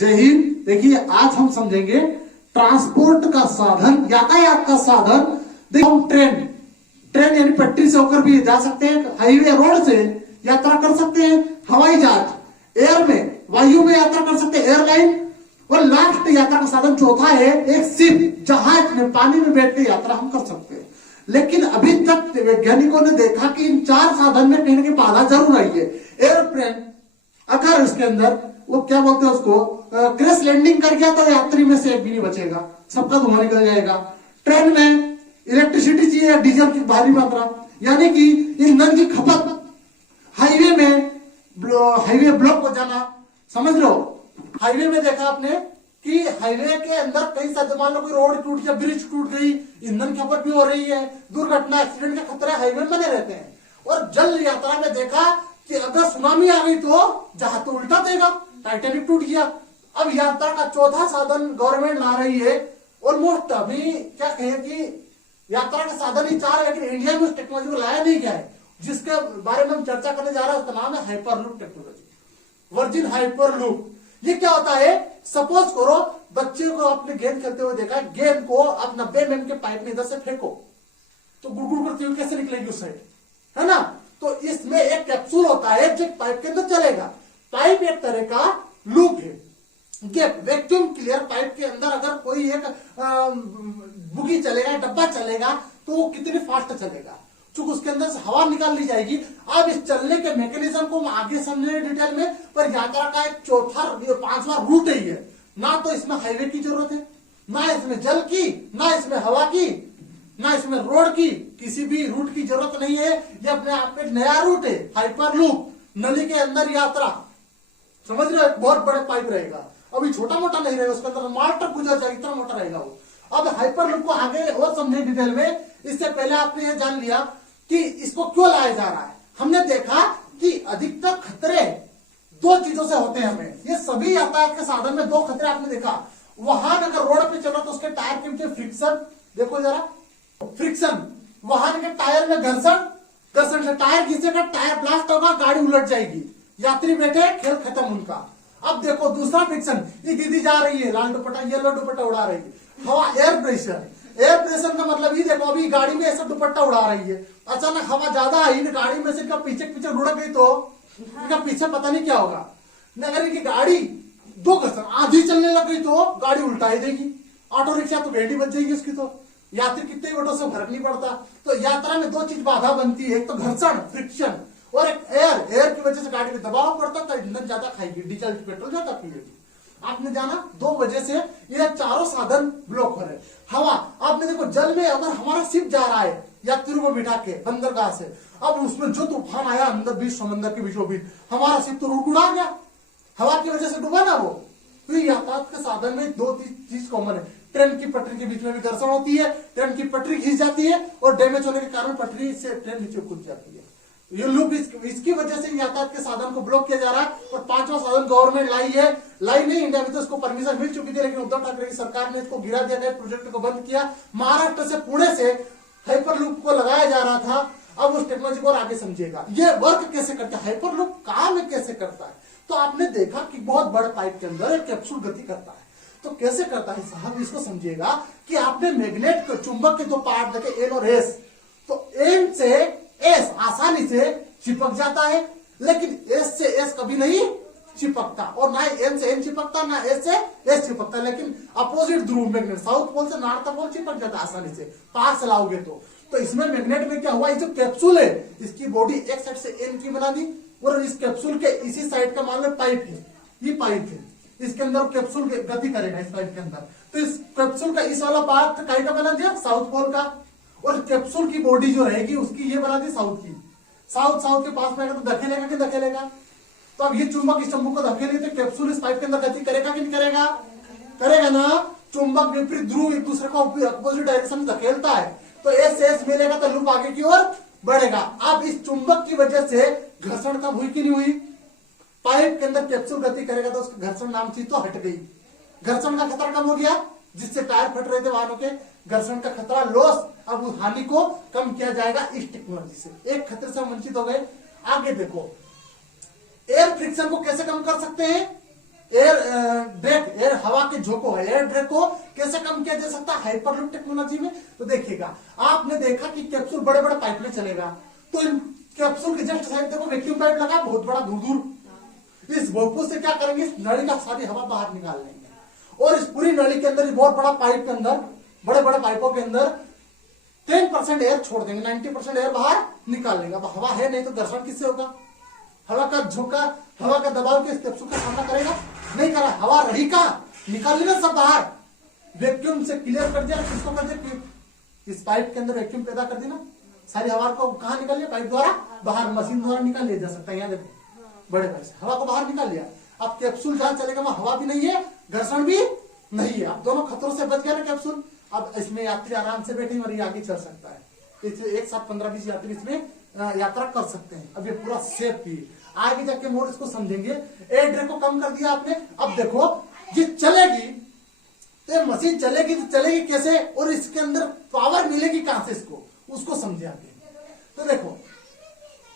जय हिंद। देखिए आज हम समझेंगे ट्रांसपोर्ट का साधन, यातायात का साधन। देखिए हम ट्रेन यानी पटरी से होकर भी जा सकते हैं, हाईवे रोड से यात्रा कर सकते हैं, हवाई जहाज एयर में, वायु में यात्रा कर सकते हैं, एयरलाइन। और लास्ट यात्रा का साधन चौथा है एक शिप, जहाज में, पानी में बैठ के यात्रा हम कर सकते हैं। लेकिन अभी तक वैज्ञानिकों ने देखा कि इन चार साधन में कहीं ना कहीं बाधा जरूर आई है। एयरप्लेन अगर उसके अंदर वो क्या बोलते हैं उसको क्रैश लैंडिंग कर गया तो यात्री में से एक भी नहीं बचेगा, सबका धुआं निकल जाएगा। ट्रेन में इलेक्ट्रिसिटी चाहिए, डीजल की भारी मात्रा, यानी कि ईंधन की खपत। हाईवे ब्लॉक हो जाना, समझ लो। हाईवे में देखा आपने कि हाईवे के अंदर कई सारे, मान लो कोई रोड टूट गया, ब्रिज टूट गई, ईंधन की खपत भी हो रही है, दुर्घटना एक्सीडेंट के खतरे हाईवे बने रहते हैं। और जल यात्रा में देखा कि अगर सुनामी आ गई तो जहाज तो उल्टा देगा, टाइटैनिक टूट गया। अब यात्रा का चौथा साधन गवर्नमेंट ला रही है। ऑलमोस्ट अभी क्या कहे कि यात्रा का साधन ही चार है, लेकिन इंडिया में उस टेक्नोलॉजी को लाया नहीं गया है, जिसके बारे में हम चर्चा करने जा रहे हैं। उसका नाम है हाइपरलूप टेक्नोलॉजी, वर्जिन हाइपरलूप। ये क्या होता है, सपोज करो बच्चे को आपने गेंद खेलते हुए देखा, गेंद को आप 90 mm के पाइप में इधर से फेंको तो गुड़गुड़ करती हुई कैसे निकलेगी उस साइड, है ना। तो इसमें एक कैप्सूल होता है जो पाइप के अंदर चलेगा। पाइप एक तरह का लूप है, गैप, वैक्यूम क्लियर पाइप के अंदर अगर कोई एक बुगी चलेगा, डब्बा चलेगा तो वो कितनी फास्ट चलेगा, चूंकि उसके अंदर से हवा निकाल ली जाएगी। अब इस चलने के मैकेनिज्म को हम आगे समझेंगे डिटेल में, पर यात्रा का एक चौथा, पांचवा रूट ही है। ना तो इसमें हाईवे की जरूरत है, ना इसमें जल की, ना इसमें हवा की, ना इसमें रोड की, किसी भी रूट की जरूरत नहीं है। ये अपने आप में नया रूट है, हाइपरलूप। नली के अंदर यात्रा, समझ रहे हो, बहुत बड़े पाइप रहेगा, अभी छोटा मोटा नहीं रहेगा, उसके अंदर माल ट्रक गुजर जाएगा, इतना मोटा रहेगा वो। अब हाइपरलूप को आगे और समझे डिटेल में। इससे पहले आपने ये जान लिया कि इसको क्यों लाया जा रहा है। हमने देखा कि अधिकतर खतरे दो चीजों से होते हैं हमें, ये सभी यातायात के साधन में दो खतरे आपने देखा। वाहन अगर रोड पे चलो तो उसके टायर के नीचे फ्रिक्शन, देखो जरा फ्रिक्शन, वाहन के टायर में घर्षण, घर्षण से टायर घिसेगा, टायर ब्लास्ट होगा, गाड़ी उलट जाएगी, यात्री बैठे, खेल खत्म उनका। अब देखो दूसरा फ्रिक्शन, ये दीदी जा रही है लाल दुपट्टा, येलो दुपट्टा उड़ा रही है, हवा, एयर प्रेशर। एयर प्रेशर का मतलब ये देखो, अभी गाड़ी में ऐसा दुपट्टा उड़ा रही है, अचानक हवा ज्यादा आई, गाड़ी में से इनका पीछे पीछे उड़ गई तो इनका पीछे पता नहीं क्या होगा। अगर इनकी गाड़ी दो घर्षण, आधी चलने लग गई तो गाड़ी उल्टा ही देगी, ऑटो रिक्शा तो बेटी बच जाएगी उसकी, तो यात्री कितने ऑटो से फर्क नहीं पड़ता। तो यात्रा में दो चीज बाधा बनती है, एक तो घर्षण फ्रिक्शन, और एक एयर की वजह से गाड़ी में दबाव पड़ता है, ईंधन ज्यादा खाएगी, डीजल पेट्रोल ज्यादा पिएगी। आपने जाना दो वजह से ये चारों साधन ब्लॉक हो रहे। हवा, आपने देखो जल में अगर हमारा शिप जा रहा है यात्रियों को बिठा के बंदरगाह से, अब उसमें जो तूफान आया अंदर बीच समंदर के बीचों बीच, हमारा शिप तो रूट उड़ा गया, हवा की वजह से डूबा ना वो। तो यातायात के साधन में दो चीज कॉमन है, ट्रेन की पटरी के बीच में भी घर्षण होती है, ट्रेन की पटरी खींच जाती है, और डैमेज होने के कारण पटरी से ट्रेन नीचे कूद जाती है। ये लूप इसकी वजह से यातायात के साधन को ब्लॉक किया जा रहा है। और पांचवा साधन गवर्नमेंट लाई नहीं, इंडिया में तो इसको परमिशन मिल चुकी थी, लेकिन उद्धव ठाकरे की सरकार ने इसको गिरा दिया, प्रोजेक्ट को बंद किया। महाराष्ट्र से पुणे से हाइपरलूप को लगाया जा रहा था। अब उस टेक्नोलॉजी को और आगे समझिएगा, ये वर्क कैसे करता है, हाइपरलूप काम में कैसे करता है। तो आपने देखा कि बहुत बड़े पाइप के अंदर एक कैप्सूल गति करता है, तो कैसे करता है साहब, इसको समझिएगा कि आपने मैग्नेट को, चुंबक के दो पार्ट देखे, एन और एस, तो एन से एस आसानी से चिपक जाता है, लेकिन एस से एस कभी नहीं चिपकता, और ना एन से एन चिपकता, ना एस से एस चिपकता। लेकिन अपोजिट ध्रुव मैग्नेट, साउथ पोल से नॉर्थ पोल चिपक जाता है आसानी से, पास चलाओगे तो इसमें मैग्नेट में क्या हुआ, ये जो कैप्सूल है इसकी बॉडी एक साइड से एन की बना दी, और इस कैप्सूल के इसी साइड का मान लो पाइप है, ये पाइप है, इसके अंदर कैप्सूल गति करेगा इस पाइप के अंदर। तो इस कैप्सूल का इस वाला पार्ट काय का बना दिया, साउथ पोल का, और कैप्सूल की बॉडी जो रहेगी उसकी ये बना दी साउथ की। साउथ के पास में अगर तो धकेलेगा कि धकेलेगा, तो अब ये चुंबक इस चुंबक को धकेलेगी तो कैप्सूल इस पाइप के अंदर गति करेगा कि नहीं करेगा, करेगा ना। चुंबक विपरीत ध्रुव एक दूसरे को अपोजिट डायरेक्शन में धकेलता है, तो एस मिलेगा तो लूप आगे की ओर बढ़ेगा। अब इस चुंबक की वजह से घर्षण कब हुई कि नहीं हुई, पाइप के अंदर कैप्सूल गति करेगा तो उसकी घर्षण नाम चीज तो हट गई, घर्षण का खतरा कम हो गया, जिससे टायर फट रहे थे वाहनों के, घर्षण का खतरा लॉस, अब उस हानि को कम किया जाएगा इस टेक्नोलॉजी से। एक खतरे से वंचित हो गए। आगे देखो एयर फ्रिक्शन को कैसे कम कर सकते हैं, एयर ब्रेक, एयर हवा के झोंकों है, एयर ब्रेक को कैसे कम किया जा सकता है हाइपरलूप टेक्नोलॉजी में। तो देखिएगा, आपने देखा कि कैप्सूल बड़े बड़े पाइप में चलेगा, तो इन कैप्सूल के जस्ट साइड देखो वैक्यूम पाइप लगा बहुत बड़ा दूर दूर। इस भोंपू से क्या करेंगे, इस नली का सारी हवा बाहर निकाल लेंगे और इस पूरी नली के अंदर बहुत बड़ा पाइप के अंदर, बड़े बड़े पाइपों के अंदर 10% एयर छोड़ देंगे, 90% एयर बाहर निकाल लेंगे। अब हवा है नहीं तो घर्षण किससे होगा, हवा का झोंका, हवा का दबाव के इस कैप्सूल का सामना करेगा नहीं करा, हवा रही का निकाल लेना सब बाहर, वैक्यूम से क्लियर कर दिया। किसको कर दिया, इस पाइप के अंदर वैक्यूम पैदा कर देना, सारी हवा को कहां निकाल लिया, पाइप द्वारा बाहर, मशीन द्वारा निकाल लिया जा सकता है। यहाँ देखो बड़े पाइप से हवा को बाहर निकाल लिया। अब कैप्सूल जहां चलेगा वहां हवा भी नहीं है, घर्षण भी नहीं है, अब दोनों खतरों से बच गया ना कैप्सूल। अब इसमें यात्री आराम से बैठे और ये आगे चल सकता है, एक साथ 15-20 यात्री इसमें यात्रा कर सकते हैं। अब ये पूरा सेफ भी, आगे जाके मोर इसको समझेंगे। एयर ड्रैग को कम कर दिया आपने, अब देखो ये चलेगी तो मशीन चलेगी तो चलेगी कैसे, और इसके अंदर पावर मिलेगी कहां से इसको, उसको समझे आगे। तो देखो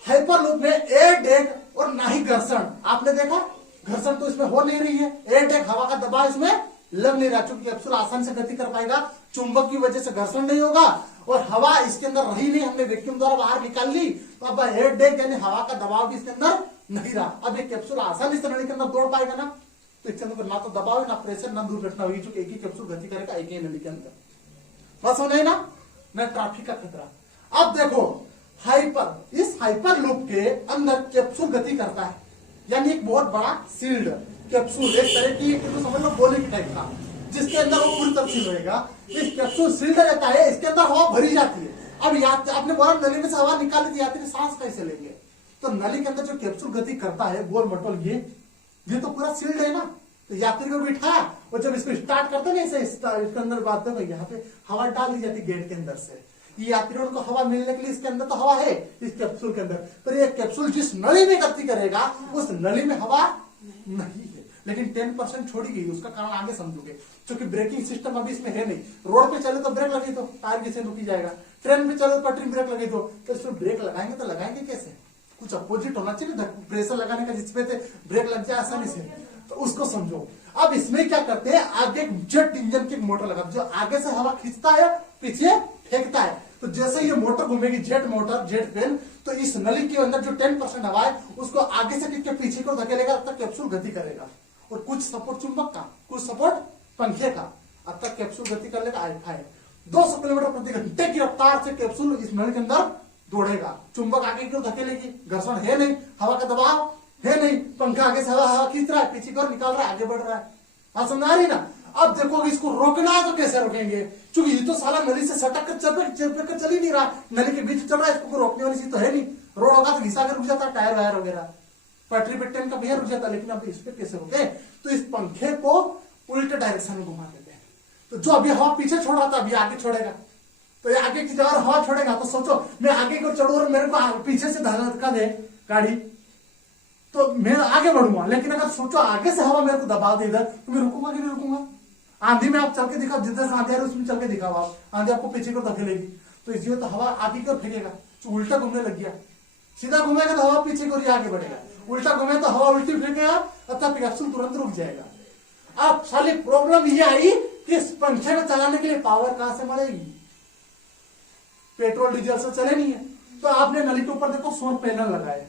हाइपरलूप में एयर ड्रैग और ना ही घर्षण, आपने देखा घर्षण तो इसमें हो नहीं रही है, एयर ड्रैग हवा का दबाव इसमें लग नहीं रहा, चूंकि कैप्सूल आसानी से गति कर पाएगा, चुंबक की वजह से घर्षण नहीं होगा और हवा इसके अंदर रही नहीं, हमने वैक्यूम द्वारा बाहर निकाल ली, तो अब एयर ड्रैग यानी हवा का दबाव भी इसके अंदर नहीं रहा। अब ये कैप्सूल आसानी से नली के अंदर दौड़ पाएगा ना, तो इसके अंदर ना तो दबाव है, ना प्रेशर, ना दुर्घटना होगी, क्योंकि एक ही कैप्सूल गति करेगा एक ही नली के अंदर, बस हो नहीं ना ट्रैफिक का खतरा। अब देखो इस हाइपर लूप के अंदर कैप्सूल गति करता है, यानी एक बहुत बड़ा सील्ड कैप्सूल, एक तरह की तो समझ लो गोले की टाइप का, जिसके अंदर वो पूरी तरह सील रहेगा। इस कैप्सूल सील्ड रहता है, इसके अंदर हवा भरी जाती है। अब आपने बोला नली में से हवा निकाली थी, यात्री सांस कैसे लेंगे, तो नली के अंदर जो कैप्सूल गति करता है गोल मटोल, ये तो पूरा सील्ड है ना, तो यात्री को बिठाया और जब इसको स्टार्ट करते हैं ना, इसके अंदर बात है, यहाँ पे हवा डाल दी जाती है गेट के अंदर से, ये यात्रियों को हवा मिलने के लिए इसके अंदर तो हवा है इस कैप्सूल के अंदर, पर ये कैप्सूल जिस नली में गति करेगा उस नली में हवा नहीं है, लेकिन 10% छोड़ी गई। उसका कारण आगे समझोगे, क्योंकि ब्रेकिंग सिस्टम अभी इसमें है नहीं। रोड पे चले तो ब्रेक लगी तो टायर किसे रुकी जाएगा, ट्रेन पे चले तो पटरी ब्रेक लगी तो इसमें ब्रेक लगाएंगे तो लगाएंगे कैसे, कुछ अपोजिट होना चाहिए, प्रेशर लगाने का जिसपे ब्रेक लग जाए आसानी से, तो उसको समझो। अब इसमें क्या करते हैं, आगे जेट इंजन की मोटर लगा, जो आगे से हवा खींचता है पीछे फेंकता है, तो जैसे ये मोटर घूमेगी, जेट मोटर, जेट फैन, तो इस नली के अंदर जो 10% हवा है उसको आगे से खींच के पीछे को धकेलेगा, तब तक कैप्सूल गति करेगा, और कुछ सपोर्ट चुंबक का, कुछ सपोर्ट पंखे का, अब तक कैप्सूल गति कर लेगा। 200 किलोमीटर प्रति घंटे की रफ्तार से कैप्सूल इस नली के अंदर दौड़ेगा, चुंबक आगे की ओर धकेलेगी, घर्षण है नहीं, हवा का दबाव है नहीं, पंखा आगे से हवा खींच रहा है, पीछे की ओर निकाल रहा है, आगे बढ़ रहा है, बात समझ आ रही ना। अब देखो इसको रोकना है तो कैसे रोकेंगे, क्योंकि ये तो साला नली से सटक कर चल ही नहीं रहा, नली के बीच चल रहा है, इसको रोकने वाली चीज तो है नहीं। रोड होगा तो घिसा के रुक जाता, टायर वायर वगैरह, पटरी पे ट्रेन का भैया रुक जाता, लेकिन अब इस पे कैसे रोके, तो इस पंखे को उल्टे डायरेक्शन में घुमा देते हैं, तो जो अभी हवा पीछे छोड़ रहा था अभी आगे छोड़ेगा, तो ये आगे की जगह हवा छोड़ेगा, तो सोचो मैं आगे को चढ़ू और मेरे को पीछे से धक्का दे गाड़ी, तो मैं आगे बढ़ूंगा, लेकिन अगर सोचो आगे से हवा मेरे को दबा दे इधर, तो मैं रुकूंगा कि नहीं रुकूंगा। आंधी में आप चल के दिखाओ, जिधर से आंधी आ रही है उसमें चल के दिखाओ आप, आंधी आपको पीछे को धकेलेगी, तो इसलिए तो हवा आगे की ओर फेंकेगा, तो उल्टा घूमने लग गया, सीधा घूमेगा तो हवा पीछे की ओर आगे बढ़ेगा, उल्टा घूमे तो हवा उल्टी फेंकेगा, तब कैप्सूल तुरंत रुक जाएगा। अब साली प्रॉब्लम ये आई कि इस पंखे में चलाने के लिए पावर कहां से मिलेगी, पेट्रोल डीजल से चले नहीं है, तो आपने नली के ऊपर देखो सोलर पैनल लगाए,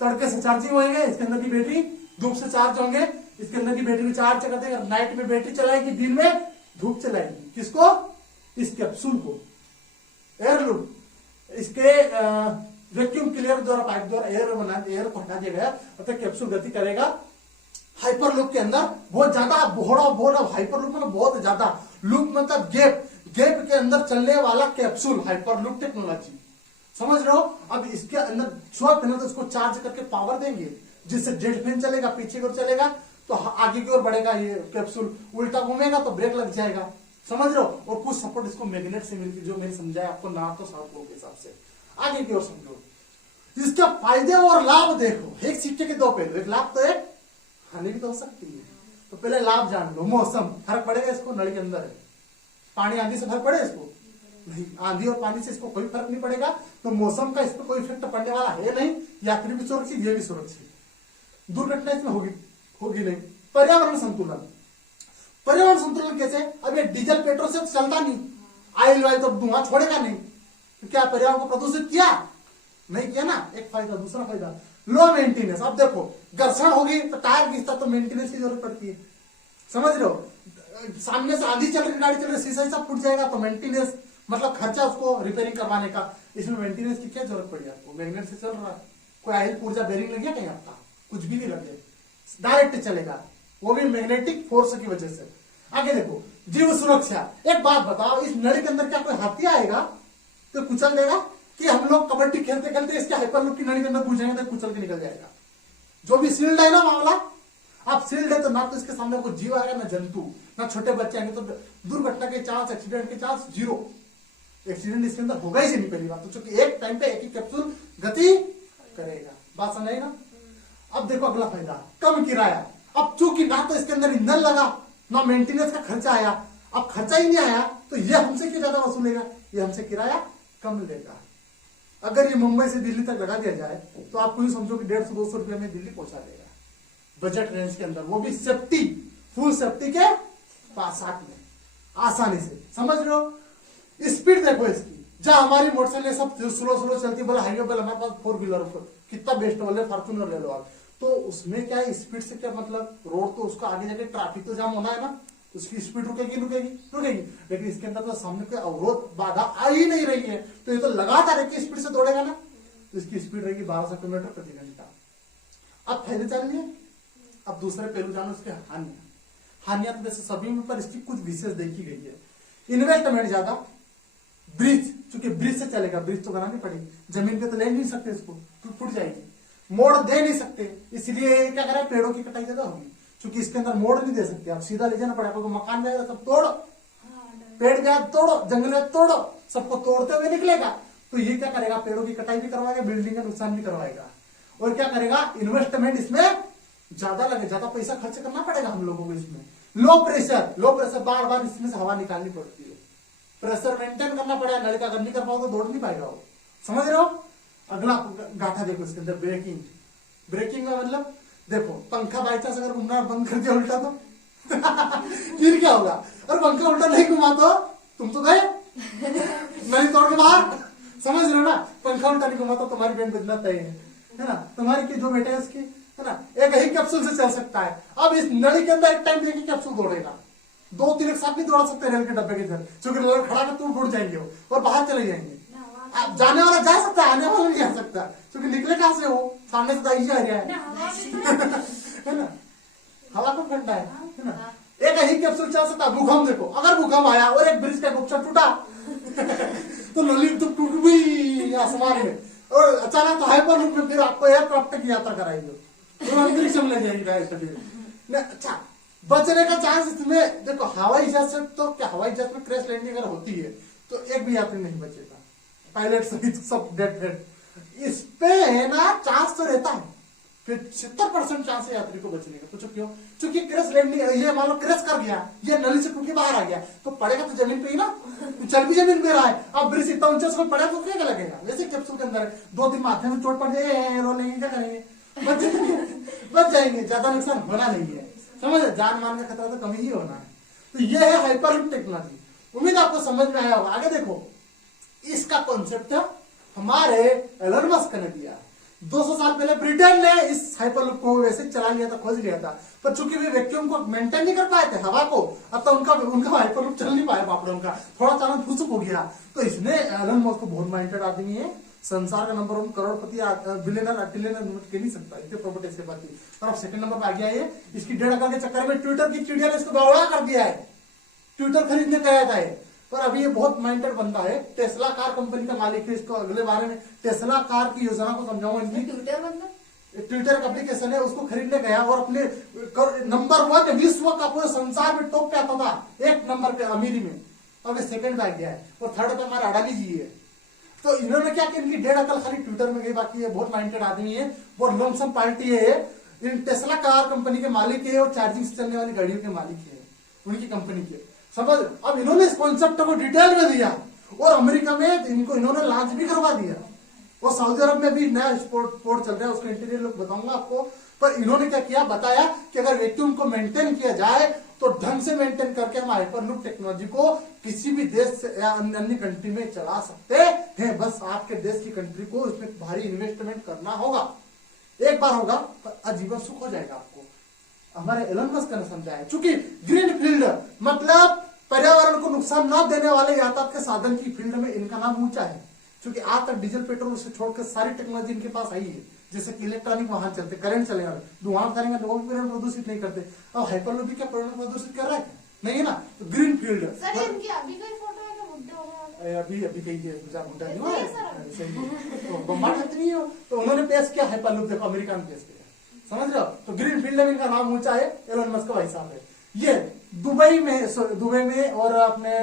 तड़के से चार्जिंग होंगे, इसके अंदर की बैटरी धूप से चार्ज होंगे, इसके अंदर की बैटरी चार्ज कर देगा, नाइट में बैटरी चलाएगी, दिन में धूप चलाएगी, किसको, इस कैप्सूल को। एयर लूप, इसके वैक्यूम क्लियर द्वारा पाइप द्वारा एयर को हटा दिया गया, अतः कैप्सूल गति करेगा। हाइपर लूप के अंदर बहुत ज्यादा बोड़ा हाइपर लूप मतलब बहुत ज्यादा, लूप मतलब गैप के अंदर चलने वाला कैप्सूल, हाइपर लूप टेक्नोलॉजी, समझ रहे हो। अब इसके अंदर सोलर पैनल, तो इसको चार्ज करके पावर देंगे, जिससे जेट फैन चलेगा, पीछे की ओर चलेगा तो आगे की ओर बढ़ेगा, ये कैप्सूल उल्टा घूमेगा तो ब्रेक लग जाएगा, समझ रहे हो। और कुछ सपोर्ट इसको मैग्नेट से मिलती, जो मैंने समझाया आपको ना, तो साउथ के हिसाब से आगे की ओर समझो। इसके फायदे और लाभ देखो, एक सिक्के के दो पहलू, एक लाभ तो है, हानि भी तो हो सकती है। तो पहले लाभ जान लो, मौसम फर्क पड़ेगा इसको, नली के अंदर है, पानी आंधी से फर्क पड़े इसको नहीं, आंधी और पानी से इसको कोई फर्क नहीं पड़ेगा, तो मौसम का इस पर कोई इफेक्ट पड़ने वाला है नहीं, यात्री भी सुरक्षित, ये भी सुरक्षित, दुर्घटना इसमें होगी होगी नहीं। पर्यावरण संतुलन, पर्यावरण संतुलन कैसे? अब ये डीजल पेट्रोल से तो चलता नहीं, ऑयल वायल तो धुआं छोड़ेगा नहीं, तो क्या पर्यावरण को प्रदूषित किया? नहीं किया ना, एक फायदा। दूसरा फायदा लो मेंटेनेंस। अब देखो घर्षण होगी तो टायर घिसता तो मेंटेनेंस की जरूरत पड़ती है, समझ रहे हो? सामने से आंधी चल रही, गाड़ी चल रही, शीशा सब फूट जाएगा तो मेंटेनेंस मतलब खर्चा उसको रिपेयरिंग करवाने का। इसमें मेंटेनेंस की क्या जरूरत पड़ी आपको? मैग्नेट से चल रहा है, कोई ऑयल पुर्जा बेरिंग लग गया कहीं आपका? कुछ भी नहीं लगे, डायरेक्ट चलेगा, वो भी मैग्नेटिक फोर्स की वजह से। आगे देखो जीव सुरक्षा। एक बात बताओ, इस नली के अंदर क्या कोई हाथी आएगा तो कुचल देगा? कि हम लोग कबड्डी खेलते खेलते इसके हाइपरलूप की नली के अंदर घुस जाएंगे तो कुचल के निकल जाएगा? जो भी सील्ड है ना मामला, आप सील्ड है तो ना तो इसके सामने कोई जीव आएगा, ना जंतु, ना छोटे बच्चे आएंगे, तो दुर्घटना के चांस, एक्सीडेंट के चांस जीरो। एक्सीडेंट इसके अंदर होगा ही नहीं पहली बात तो, क्योंकि एक टाइम पे एक ही कैप्सूल गति करेगा। बात समझ ना? अब देखो अगला फायदा, कम किराया। अब चूंकि ना तो इसके अंदर ईंधन लगा, ना मेंटेनेंस का खर्चा आया, अब खर्चा ही नहीं आया तो ये हमसे क्यों ज्यादा वसूलेगा? ये हमसे किराया कम लेगा। अगर ये मुंबई से दिल्ली तक लगा दिया जाए तो आप कोई समझो कि 150-200 रुपये में दिल्ली पहुंचा देगा, बजट रेंज के अंदर, वो भी सेफ्टी, फुल सेफ्टी के साथ में, आसानी से। समझ रहे हो? स्पीड देखो इसकी, जहां हमारी मोटरसाइकिल सब स्लो चलती है, बोला हाईवे पर हमारे पास 4 व्हीलर कितना बेस्ट वाले फॉर्च्यूनर ले लो आप, तो उसमें क्या है, स्पीड से क्या मतलब? रोड तो उसका आगे जाके ट्रैफिक तो जाम होना है ना, उसकी स्पीड रुकेगी रुकेगी रुकेगी, लेकिन इसके अंदर तो सामने कोई अवरोध बाधा आ ही नहीं रही है, तो ये तो लगातार एक स्पीड से दौड़ेगा ना, तो इसकी स्पीड रहेगी 1200 किलोमीटर प्रति घंटा। अब फायदे जान लिए, अब दूसरे पहलू जानो उसके हानियां। हानियां तो वैसे सभी में, पर इसकी कुछ विशेष देखी गई है। इन्वेस्टमेंट ज्यादा, ब्रिज, चूंकि ब्रिज से चलेगा, ब्रिज तो बनानी पड़ेगी, जमीन पे तो ले नहीं सकते इसको, टूट जाएगी, मोड़ दे नहीं सकते, इसलिए क्या करें, पेड़ों की कटाई ज्यादा होगी, क्योंकि इसके अंदर मोड़ नहीं दे सकते आप, सीधा ले जाना पड़ेगा, क्योंकि मकान जाएगा सब तोड़ो, पेड़ गया तोड़ो, जंगल में तोड़ो, सबको तोड़ते हुए निकलेगा, तो ये क्या करेगा, पेड़ों की कटाई भी करवाएगा, बिल्डिंग का नुकसान भी करवाएगा, और क्या करेगा, इन्वेस्टमेंट इसमें ज्यादा लगे, ज्यादा पैसा खर्च करना पड़ेगा हम लोगों को इसमें। लो प्रेशर बार बार इसमें से हवा निकालनी पड़ती है, प्रेशर मेंटेन करना पड़ेगा, नलिका अगर नहीं कर पाओ तो दौड़ नहीं पाएगा वो, समझ रहे हो? अगला गाठा देखो इसके अंदर, ब्रेकिंग। ब्रेकिंग का मतलब देखो, पंखा बाई चांस अगर घूमना बंद कर दिया उल्टा तो फिर क्या होगा? और पंखा उल्टा नहीं घुमा तो तुम तो गए नली तोड़ के बाहर, समझ रहे हो ना? पंखा उल्टा नहीं घुमा तो तुम्हारी बैंड बजना तय है ना, तुम्हारी की जो बेटे है उसकी, है ना, एक ही कैप्सूल से चल सकता है। अब इस नली के अंदर एक टाइम पे एक ही कैप्सूल दौड़ेगा, 2-3 एक साथ नहीं दौड़ा सकते रेल के डब्बे के अंदर, क्योंकि रेल खड़ा कर तुम टूट जाएंगे वो और बाहर चले जाएंगे। अब जाने वाला जा सकता है, आने वाला नहीं जा सकता, क्योंकि निकले कहां से हो, सामने से दाई जा रहा है ना, हवा को ठंडा है ना, एक ही कैप्सूल चल सकता है। भूकंप देखो, अगर भूकंप आया और एक ब्रिज का गुच्छा टूटा तो नली तो टूट गई आसमान में, और अचानक तो हाइपरलूप में फिर आपको एयरक्राफ्ट की यात्रा कराएगी, तो अंतरिक्ष में ले जाएगी। अच्छा, बचने का चांस इसमें देखो, हवाई जहाज से तो क्या, हवाई जहाज में क्रैश लैंडिंग अगर होती है तो एक भी यात्री नहीं बचेगा, पायलट सभी सब डेड। इस पे है ना चांस तो रहता है, फिर 70% चांस है यात्री को बचने का। पूछो क्यों? क्योंकि क्रैश लैंडिंग, ये मान लो क्रैश कर गया, ये नली से टूट के बाहर आ गया, तो पड़ेगा तो जमीन पे ही ना, चल भी जमीन पे रहा है, अब ब्रिज इतना ऊंचा से पड़ेगा तो क्या लगेगा? वैसे कैप्सूल के अंदर 2-3 माथे में चोट पड़ जाए, रो लेंगे, क्या करेंगे, बच जाएंगे, ज्यादा नुकसान होना नहीं है, समझ, जान मान का खतरा तो कम ही होना है। तो ये है हाइपरलूप टेक्नोलॉजी, उम्मीद आपको समझ में आया होगा। आगे देखो, इसका कॉन्सेप्ट हमारे एलन मस्क ने दिया। 200 साल पहले ब्रिटेन ने इस हाइपरलूप को वैसे चला लिया था, खोज लिया था, पर चूंकि वे वैक्यूम को मेंटेन नहीं कर पाए थे, हवा को, अब तो उनका हाइपरलूप चल नहीं पाया बापड़ों का, थोड़ा चालन फुसुक हो गया, तो इसने एलन मस्क को बहुत माइंडेड आदमी है, संसार का नंबर 1 करोड़पति बिलियनर कह नहीं सकता, इतने प्रॉपर्टी इसके पास थी, और अब सेकंड नंबर पर आ गया है। इसकी 1.5 अकड़ के चक्कर में ट्विटर की चिड़िया ने इसको बावड़ा कर दिया है, ट्विटर खरीदने गया था ये, पर अभी ये बहुत माइंडेड बंदा है, टेस्ला कार कंपनी का मालिक है। इसको अगले बारे में टेस्ला कार की योजना को समझाऊंगा। इनकी ट्विटर एक एप्लीकेशन है, उसको खरीदने गया और अपने नंबर 1 विश्व का पूरे संसार में टॉप पे आता था, 1 नंबर पे अमीरी में, अब सेकंड पे आ गया है, और थर्ड पे हमारा अडानी जी है। तो इन्होंने क्या कि इनकी 1.5 अकड़ खाली ट्विटर में गई, बाकी ये बहुत माइंडेड आदमी है, बहुत लमसम पार्टी है। इन टेस्ला कार कंपनी के मालिक है और चार्जिंग से चलने वाली गाड़ियों के मालिक है, उनकी कंपनी के, समझ। अब इन्होंने इस कॉन्सेप्ट को डिटेल में दिया और अमेरिका में इनको इन्होंने लॉन्च भी करवा दिया, और सऊदी अरब में भी नया पोर्ट चल रहा है, उसका इंटीरियर लुक बताऊंगा आपको। पर इन्होंने क्या किया, बताया कि अगर वैक्यूम को मेंटेन किया जाए तो ढंग से मेंटेन करके हम हाइपरलूप टेक्नोलॉजी को किसी भी देश से या अन्य कंट्री में चला सकते हैं। बस आपके देश की कंट्री को इसमें भारी इन्वेस्टमेंट करना होगा। एक बार होगा तो आजीवन सुख हो जाएगा आपको। हमारे एलन मस्क ने समझाया, चूंकि ग्रीन फील्ड मतलब पर्यावरण को नुकसान न देने वाले यातायात के साधन की फील्ड में इनका नाम ऊंचा है। क्योंकि आज तक डीजल पेट्रोल से छोड़कर सारी टेक्नोलॉजी इनके पास आई है। जैसे कि इलेक्ट्रॉनिक वाहन चलते, करंट चलेगा, धुआं करेंगे तो वो भी पर्यावरण प्रदूषित नहीं करते। अब हाइपरलूप भी क्या पर्यावरण प्रदूषित कर रहा है? नहीं है ना। तो ग्रीन फील्ड अभी कही नहीं हो तो उन्होंने पेश किया हाइपरलूप, देखो अमेरिका ने पेश किया, समझ रहे हो। तो ग्रीन फील्ड में इनका नाम ऊंचा है, एलन मस्क का भाई साहब है। ये दुबई में और अपने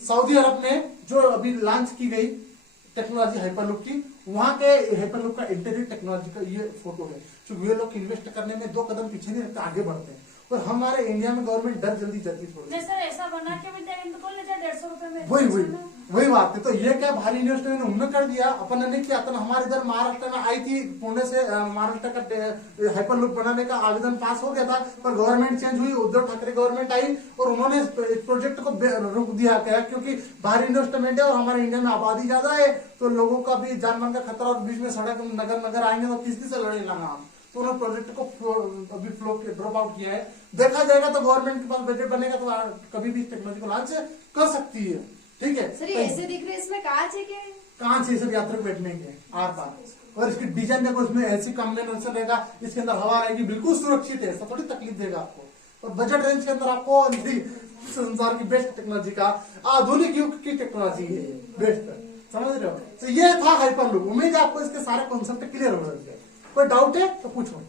सऊदी अरब में जो अभी लॉन्च की गई टेक्नोलॉजी हाइपरलूप की, वहां के हाइपरलूप का इंटीरियर टेक्नोलॉजी का ये फोटो है। क्योंकि वे लोग इन्वेस्ट करने में 2 कदम पीछे नहीं रखते, आगे बढ़ते हैं। और हमारे इंडिया में गवर्नमेंट डर जल्दी जाती थोड़ी। सर ऐसा बना के भी देंगे तो बोल 150 रुपए में। वही बात है। तो ये क्या भारी इन्वेस्टमेंट उन्होंने कर दिया, अपन ने नहीं किया। तो हमारे इधर महाराष्ट्र में आई थी, पुणे से महाराष्ट्र का हाइपरलूप बनाने का आवेदन पास हो गया था, पर गवर्नमेंट चेंज हुई, उद्धव ठाकरे गवर्नमेंट आई और उन्होंने इस प्रोजेक्ट को रोक दिया। क्या? क्योंकि भारी इन्वेस्टमेंट है और हमारे इंडिया में आबादी ज्यादा है, तो लोगों का भी जान मान का खतरा, और बीच में सड़क नगर आएंगे तो किस से लड़ेगा हम। तो उन्होंने प्रोजेक्ट को अभी ड्रॉप आउट किया है। देखा जाएगा तो गवर्नमेंट के पास बजट बनेगा तो कभी भी टेक्नोलॉजी को लॉन्च कर सकती है। ठीक है सर, ये ऐसे दिख रहे हैं, इसमें कांच है क्या? कांच है, सब यात्री बैठने के आर पार। और इसकी डिजाइन देखो, इसमें ऐसी कॉम्बिनेशन रहेगा, इसके अंदर हवा रहेगी, बिल्कुल सुरक्षित है, ऐसा थोड़ी तकलीफ देगा आपको। और बजट रेंज के अंदर आपको संसार की बेस्ट टेक्नोलॉजी का, आधुनिक युग की टेक्नोलॉजी है, बेस्ट। समझ रहे हो। तो ये था हाइपरलूप। उम्मीद है आपको इसके सारे कॉन्सेप्ट क्लियर हो गए। कोई डाउट है तो पूछो।